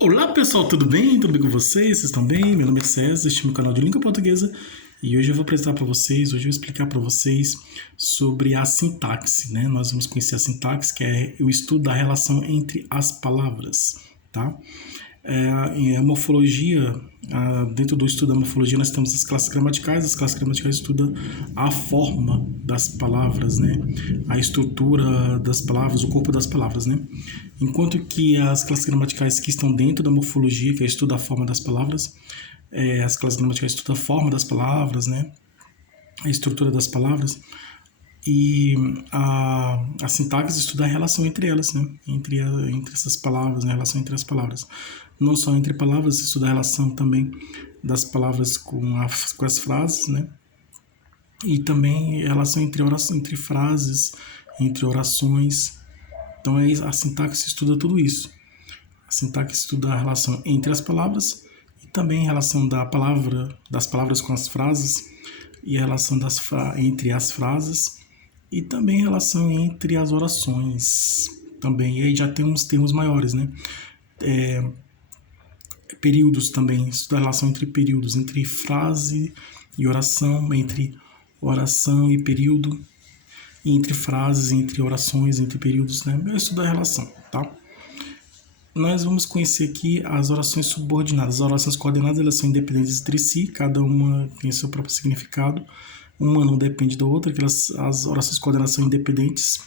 Olá pessoal, tudo bem? Tudo bem com vocês? Vocês estão bem? Meu nome é César, este é o meu canal de língua portuguesa e hoje eu vou apresentar para vocês, hoje eu vou explicar para vocês sobre a sintaxe, né? Nós vamos conhecer a sintaxe, que é o estudo da relação entre as palavras, tá? Em a morfologia, dentro do estudo da morfologia nós temos as classes gramaticais estudam a forma das palavras, né? A estrutura das palavras, o corpo das palavras, né? Enquanto que as classes gramaticais que estão dentro da morfologia, que é o estudo da forma das palavras, as classes gramaticais estudam a forma das palavras, né? A estrutura das palavras, e a sintaxe estuda a relação entre elas, né? Entre essas palavras, né? A relação entre as palavras. Não só entre palavras, estuda a relação também das palavras com as frases, né? E também a relação entre frases, entre orações. Então a sintaxe estuda tudo isso. A sintaxe estuda a relação entre as palavras e também a relação das palavras com as frases e a relação entre as frases e também a relação entre as orações também. E aí já tem uns termos maiores, né? Períodos também, estuda a relação entre períodos, entre frase e oração, entre oração e período, e entre frases, entre orações, entre períodos, né? Eu estudo a relação, tá? Nós vamos conhecer aqui as orações subordinadas. As orações coordenadas, elas são independentes entre si, cada uma tem seu próprio significado. Uma não depende da outra, as orações coordenadas são independentes.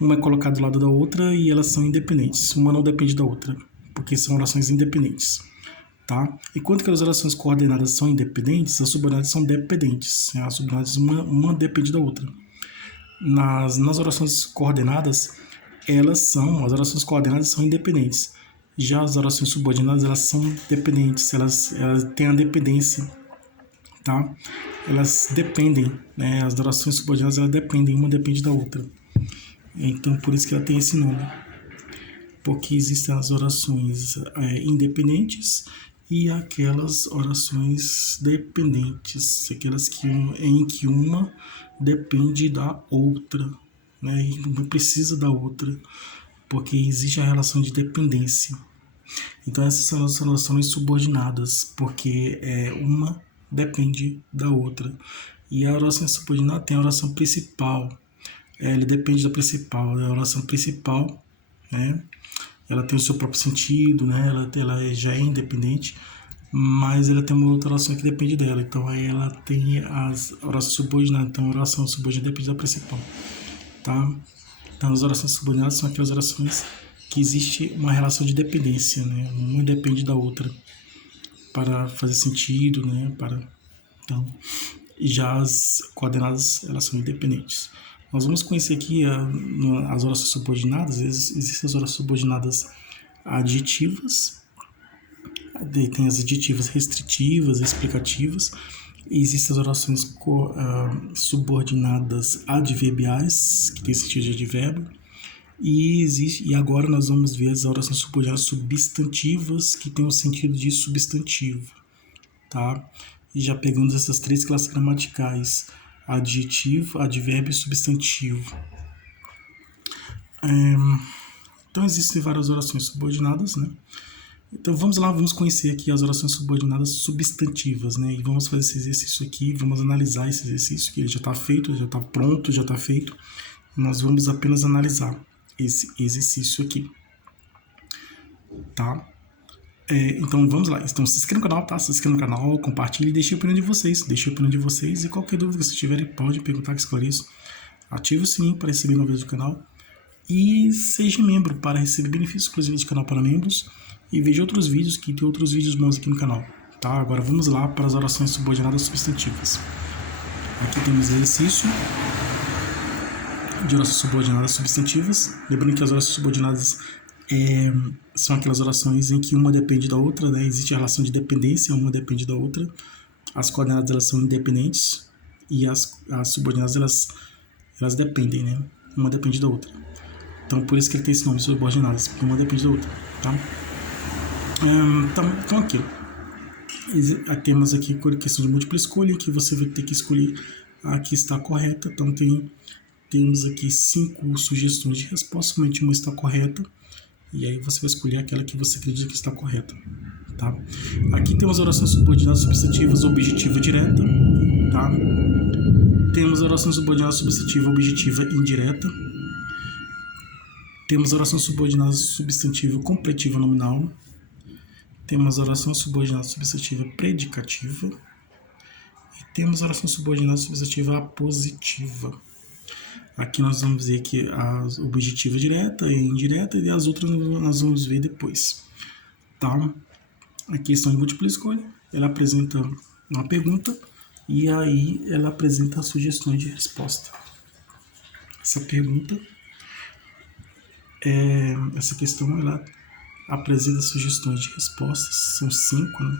Uma é colocada do lado da outra e elas são independentes. Uma não depende da outra, porque são orações independentes. Tá? Enquanto que as orações coordenadas são independentes, as subordinadas são dependentes. As subordinadas, uma depende da outra. Nas orações coordenadas, as orações coordenadas são independentes. Já as orações subordinadas, elas são dependentes, elas têm a dependência, tá? Elas dependem, né? As orações subordinadas, elas dependem, uma depende da outra. Então, por isso que ela tem esse nome. Porque existem as orações independentes e aquelas orações dependentes, aquelas em que uma depende da outra, né? E uma precisa da outra, porque existe a relação de dependência. Então essas são as relações subordinadas, porque uma depende da outra. E a oração subordinada tem a oração principal, ele depende da principal, a oração principal, né? Ela tem o seu próprio sentido, né? Ela já é independente, mas ela tem uma outra oração que depende dela. Então aí ela tem as orações subordinadas. Então a oração subordinada depende da principal, tá? Então as orações subordinadas são aquelas orações que existe uma relação de dependência, né? Uma depende da outra para fazer sentido, né? Então, já as coordenadas, elas são independentes. Nós vamos conhecer aqui as orações subordinadas. Existem as orações subordinadas adjetivas, tem as adjetivas restritivas, explicativas, e existem as orações subordinadas adverbiais, que tem sentido de advérbio, e agora nós vamos ver as orações subordinadas substantivas, que tem o sentido de substantivo, tá? E já pegamos essas três classes gramaticais: adjetivo, advérbio e substantivo. Então existem várias orações subordinadas, né? Então vamos lá, vamos conhecer aqui as orações subordinadas substantivas, né? E vamos fazer esse exercício aqui, vamos analisar esse exercício, que ele já está feito, já está pronto, já está feito. Nós vamos apenas analisar esse exercício aqui, tá? Então vamos lá. Então se inscreva no canal, tá? Se inscreva no canal, compartilhe e deixe a opinião de vocês. E qualquer dúvida que vocês tiverem, pode perguntar que esclareço. Ative o sininho para receber novidades do canal e seja membro para receber benefícios exclusivos do canal para membros e veja outros vídeos, que tem outros vídeos bons aqui no canal, tá? Agora vamos lá para as orações subordinadas substantivas. Aqui temos exercício de orações subordinadas substantivas. Lembrando que as orações subordinadas são aquelas orações em que uma depende da outra, né? Existe a relação de dependência, uma depende da outra. As coordenadas, elas são independentes e as subordinadas, elas dependem, né? Uma depende da outra. Então por isso que ele tem esse nome, subordinadas, porque uma depende da outra, tá? Então aqui temos aqui questão de múltipla escolha, que você vai ter que escolher a que está correta. Então temos aqui 5 sugestões de resposta, somente uma está correta E aí você vai escolher aquela que você acredita que está correta, tá? Aqui temos orações subordinadas substantivas objetiva direta, tá? Temos orações subordinadas substantiva objetiva indireta. Temos oração subordinada substantiva completiva nominal. Temos oração subordinada substantiva predicativa. E temos oração subordinada substantiva apositiva. Aqui nós vamos ver que a objetiva direta e indireta, e as outras nós vamos ver depois, tá? A questão de múltipla escolha, ela apresenta uma pergunta e aí ela apresenta sugestões de resposta. Essa pergunta, essa questão, ela apresenta sugestões de respostas, são 5, né?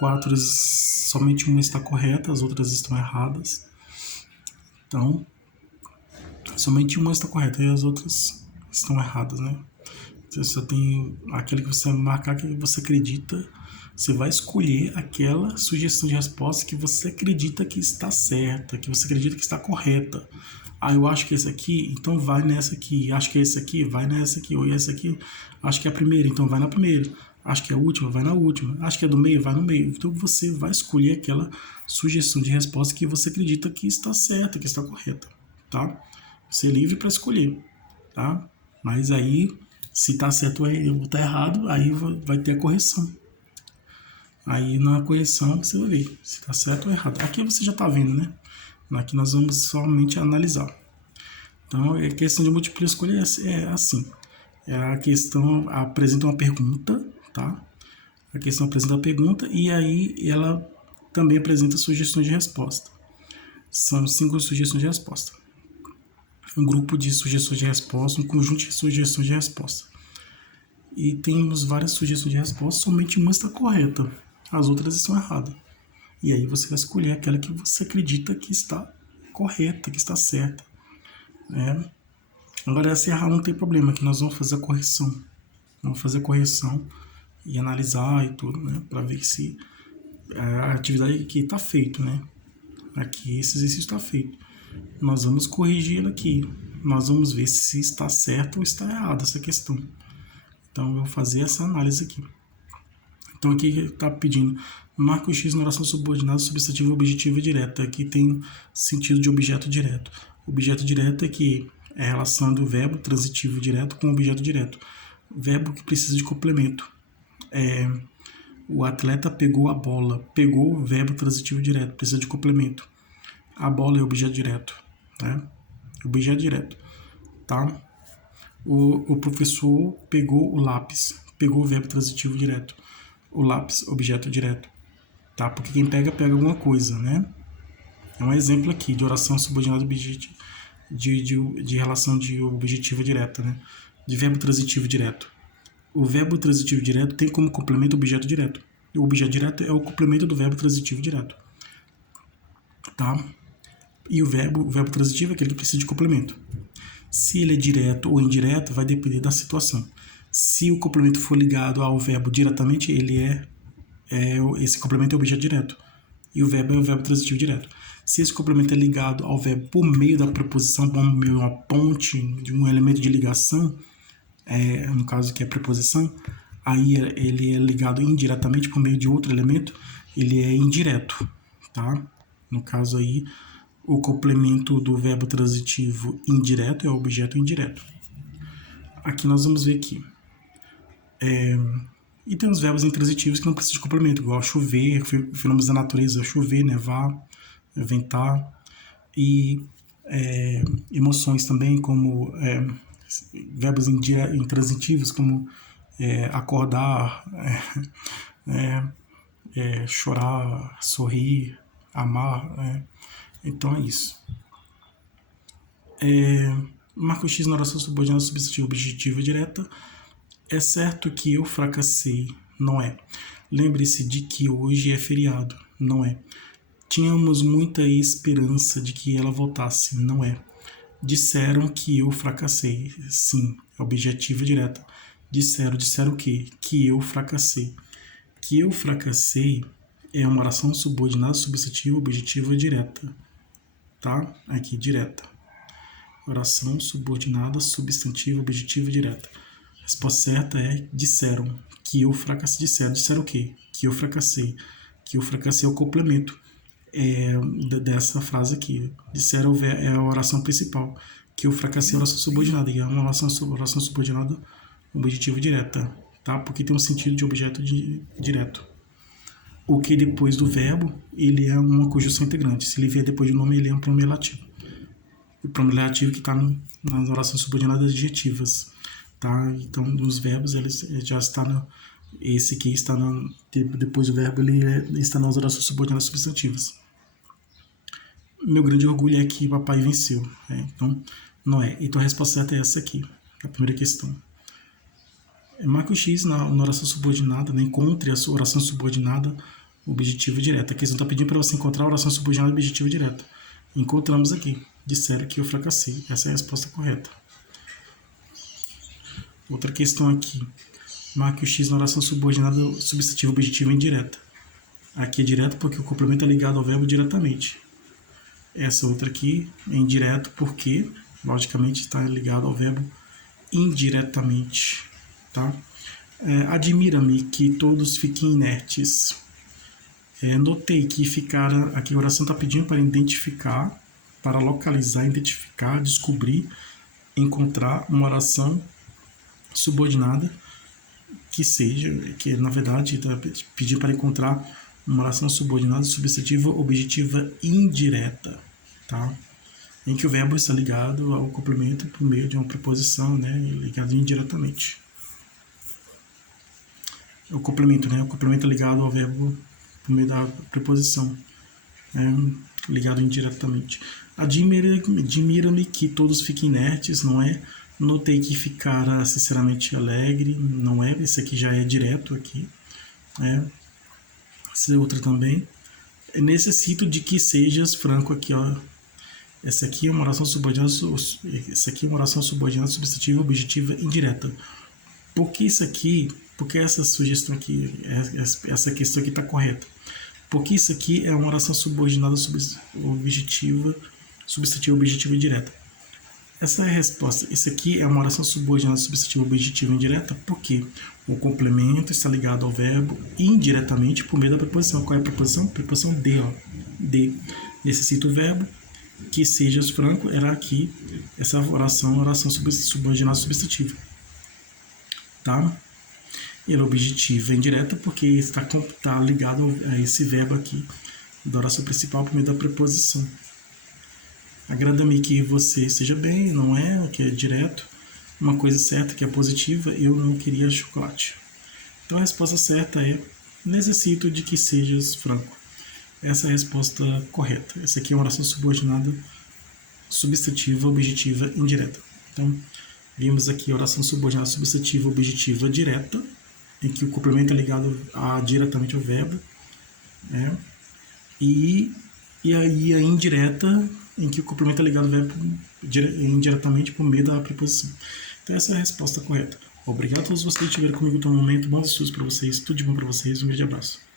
4, somente uma está correta, as outras estão erradas. Então, somente uma está correta e as outras estão erradas, né? Você só tem aquela que você vai marcar que você acredita, você vai escolher aquela sugestão de resposta que você acredita que está certa, que você acredita que está correta. Ah, eu acho que esse aqui, então vai nessa aqui. Acho que esse aqui, vai nessa aqui. Ou essa aqui, acho que é a primeira, então vai na primeira. Acho que é a última, vai na última. Acho que é do meio, vai no meio. Então você vai escolher aquela sugestão de resposta que você acredita que está certa, que está correta, tá? Você é livre para escolher, tá? Mas aí, se está certo ou está errado, aí vai ter a correção. Aí na correção você vai ver se está certo ou errado. Aqui você já está vendo, né? Aqui nós vamos somente analisar. Então, a questão de múltipla escolha é assim. A questão apresenta uma pergunta, tá? A questão apresenta a pergunta e aí ela também apresenta sugestões de resposta. São 5 sugestões de resposta. Um grupo de sugestões de resposta, um conjunto de sugestões de resposta. E temos várias sugestões de resposta, somente uma está correta, as outras estão erradas. E aí você vai escolher aquela que você acredita que está correta, que está certa, né? Agora, se errar não tem problema, que nós vamos fazer a correção. Vamos fazer a correção e analisar e tudo, né? Para ver se a atividade aqui está feita, né? Aqui esse exercício está feito. Nós vamos corrigir ele aqui. Nós vamos ver se está certo ou está errado essa questão. Então, eu vou fazer essa análise aqui. Então, aqui está pedindo, marca o X na oração subordinada substantiva objetiva direta. Aqui tem sentido de objeto direto. Objeto direto é que é a relação do verbo transitivo direto com o objeto direto. Verbo que precisa de complemento. O atleta pegou a bola. Pegou o verbo transitivo direto, precisa de complemento. A bola é objeto direto, né? Objeto direto, tá? O professor pegou o lápis. Pegou o verbo transitivo direto. O lápis, objeto direto, tá? Porque quem pega alguma coisa, né? É um exemplo aqui de oração subordinada objetiva, de relação de objetiva direta, né? De verbo transitivo direto. O verbo transitivo direto tem como complemento o objeto direto. O objeto direto é o complemento do verbo transitivo direto, tá? E o verbo transitivo é aquele que precisa de complemento. Se ele é direto ou indireto, vai depender da situação. Se o complemento for ligado ao verbo diretamente, esse complemento é o objeto direto. E o verbo é o verbo transitivo direto. Se esse complemento é ligado ao verbo por meio da preposição, por meio de uma ponte, de um elemento de ligação, no caso que é preposição, aí ele é ligado indiretamente por meio de outro elemento, ele é indireto, tá? No caso aí, o complemento do verbo transitivo indireto é o objeto indireto. Aqui nós vamos ver aqui. E tem os verbos intransitivos que não precisam de complemento, igual chover, fenômenos da natureza, chover, nevar, ventar. E emoções também, como verbos intransitivos, como acordar, chorar, sorrir, amar. Então é isso. Marca o X na oração subordinada substantiva objetiva direta. É certo que eu fracassei. Não é. Lembre-se de que hoje é feriado. Não é. Tínhamos muita esperança de que ela voltasse. Não é. Disseram que eu fracassei. Sim, é objetiva direta. Disseram o quê? Que eu fracassei. Que eu fracassei é uma oração subordinada substantiva objetiva direta. Tá? Aqui, direta. Oração subordinada substantiva objetiva direta. resposta certa é disseram, que eu fracassei. Disseram o quê? Que eu fracassei. Que eu fracassei é o complemento dessa frase aqui. Disseram é a oração principal. Que eu fracassei é a oração subordinada. E é uma oração subordinada objetiva direta, tá? Porque tem um sentido de objeto direto. O que depois do verbo, ele é uma conjunção integrante. Se ele vier depois do nome, ele é um pronome relativo. O pronome relativo que está nas orações subordinadas adjetivas, tá? Então, nos verbos, eles já está esse aqui está depois do verbo, ele está nas orações subordinadas substantivas. Meu grande orgulho é que papai venceu, né? Então, não é. Então, a resposta certa é essa aqui, a primeira questão. Marque o X na oração subordinada, né? Encontre a sua oração subordinada objetiva direta. A questão está pedindo para você encontrar a oração subordinada objetiva direta. Encontramos aqui. Disseram que eu fracassei. Essa é a resposta correta. Outra questão aqui. Marque o X na oração subordinada substantiva objetiva indireta. Aqui é direto porque o complemento é ligado ao verbo diretamente. Essa outra aqui é indireto porque, logicamente, está ligado ao verbo indiretamente. Tá? Admira-me que todos fiquem inertes. Notei que aqui a oração está pedindo para identificar, para localizar, identificar, descobrir, encontrar uma oração subordinada que na verdade está pedindo para encontrar uma oração subordinada substantiva objetiva indireta, tá? Em que o verbo está ligado ao complemento por meio de uma preposição, né, ligado indiretamente. O complemento, né? O complemento é ligado ao verbo por meio da preposição, ligado indiretamente. Admira-me que todos fiquem inertes, não é? Notei que ficara sinceramente alegre, não é? Esse aqui já é direto aqui, Essa é outra também. Necessito de que sejas franco aqui, ó. Essa aqui é uma oração subordinada, substantiva objetiva indireta. Porque isso aqui, porque essa sugestão aqui, essa questão aqui está correta? Porque isso aqui é uma oração subordinada substantiva objetiva indireta. Essa é a resposta. Isso aqui é uma oração subordinada substantiva objetiva indireta porque o complemento está ligado ao verbo indiretamente por meio da preposição. Qual é a preposição? Preposição de, ó. De. Necessita o verbo, que sejas franco, era aqui essa oração subordinada substantiva. Tá? Ela é objetiva indireta porque está ligado a esse verbo aqui da oração principal por meio da preposição. Agrada-me que você esteja bem, não é? Que é direto. Uma coisa certa que é positiva, eu não queria chocolate. Então a resposta certa é: necessito de que sejas franco. Essa é a resposta correta. Essa aqui é uma oração subordinada substantiva objetiva indireta. Então, vimos aqui a oração subordinada substantiva objetiva direta, em que o complemento é ligado diretamente ao verbo, e aí a indireta, em que o complemento é ligado ao verbo indiretamente por meio da preposição. Então essa é a resposta correta. Obrigado a todos vocês que estiveram comigo até o momento. Bons estudos para vocês, tudo de bom para vocês, um grande abraço.